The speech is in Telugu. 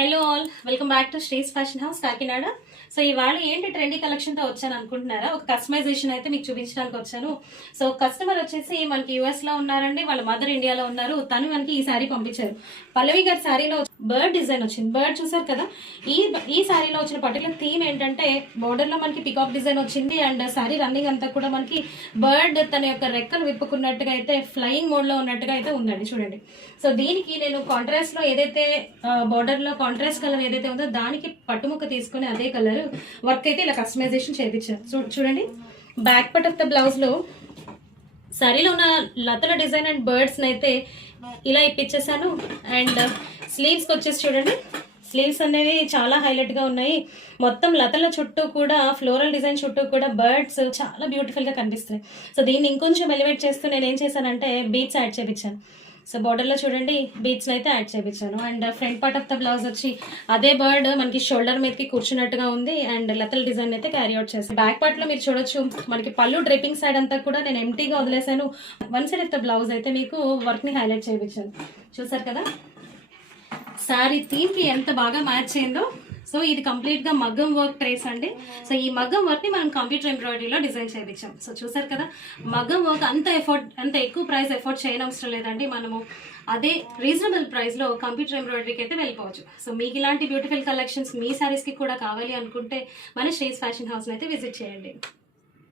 Hello all, welcome back to శ్రీస్ fashion house Kakinada. So ఇవాళ ఏంటి ట్రెండీ కలెక్షన్తో వచ్చాను అనుకుంటున్నారా? ఒక కస్టమైజేషన్ అయితే మీకు చూపించడానికి వచ్చాను. సో కస్టమర్ వచ్చేసి మనకి యూఎస్లో ఉన్నారండి, వాళ్ళ మదర్ ఇండియాలో ఉన్నారు. తను మనకి ఈ శారీ పంపించారు. పల్లవి గారి శారీలో బర్డ్ డిజైన్ వచ్చింది. బర్డ్ చూసారు కదా. ఈ శారీలో వచ్చిన పర్టికులర్ థీమ్ ఏంటంటే బోర్డర్లో మనకి పికాక్ డిజైన్ వచ్చింది అండ్ శారీ రన్నింగ్ అంతా కూడా మనకి బర్డ్ తన యొక్క రెక్కలు విప్పుకున్నట్టుగా అయితే ఫ్లయింగ్ మోడ్లో ఉన్నట్టుగా అయితే ఉందండి. చూడండి. సో దీనికి నేను కాంట్రాస్ట్లో ఏదైతే బోర్డర్లో కాంట్రాస్ట్ కలర్ ఏదైతే ఉందో దానికి పట్టుముక్క తీసుకుని అదే కలర్ వర్క్ అయితే ఇలా కస్టమైజేషన్ చేయించాను. చూడండి, back part of the blouse లో శారీలో ఉన్న లతల డిజైన్ అండ్ బర్డ్స్ అయితే ఇలా ఇప్పించేసాను. అండ్ స్లీవ్స్ కి వచ్చేసి చూడండి, స్లీవ్స్ అనేవి చాలా హైలైట్ గా ఉన్నాయి. మొత్తం లతల చుట్టూ కూడా ఫ్లోరల్ డిజైన్ చుట్టూ కూడా బర్డ్స్ చాలా బ్యూటిఫుల్ గా కనిపిస్తున్నాయి. సో దీన్ని ఇంకొంచెం ఎలివేట్ చేస్తూ నేను ఏం చేశానంటే బీట్స్ యాడ్ చేయించాను. సో బార్డర్లో చూడండి బీట్స్ అయితే యాడ్ చేయించాను. And front part of the blouse వచ్చి అదే బర్డ్ మనకి షోల్డర్ మీదకి కూర్చున్నట్టుగా ఉంది అండ్ లతల డిజైన్ అయితే క్యారీ అవుట్ చేస్తాను. బ్యాక్ పార్ట్ లో మీరు చూడొచ్చు మనకి పళ్ళు డ్రేపింగ్ సైడ్ అంతా కూడా నేను ఎంటీగా వదిలేసాను. One side of the blouse అయితే మీకు వర్క్ ని హైలైట్ చేయించాను. చూసారు కదా శారీ థీమ్ కి ఎంత బాగా మ్యాచ్ అయిందో. సో ఇది కంప్లీట్ గా మగ్గం వర్క్ ట్రేస్ అండి. సో ఈ మగ్గం వర్క్ ని మనం కంప్యూటర్ ఎంబ్రాయిడరీలో డిజైన్ చేయించాం. సో చూసారు కదా, మగ్గం వర్క్ అంత ఎక్కువ ప్రైస్ ఎఫోర్డ్ చేయనవసరం లేదండి. మనము అదే రీజనబుల్ ప్రైస్ లో కంప్యూటర్ ఎంబ్రాయిడరీకి అయితే వెళ్ళిపోవచ్చు. సో మీకు ఇలాంటి బ్యూటిఫుల్ కలెక్షన్స్ మీ శారీస్ కి కూడా కావాలి అనుకుంటే మన శ్రీస్ ఫ్యాషన్ హౌస్ అయితే విజిట్ చేయండి.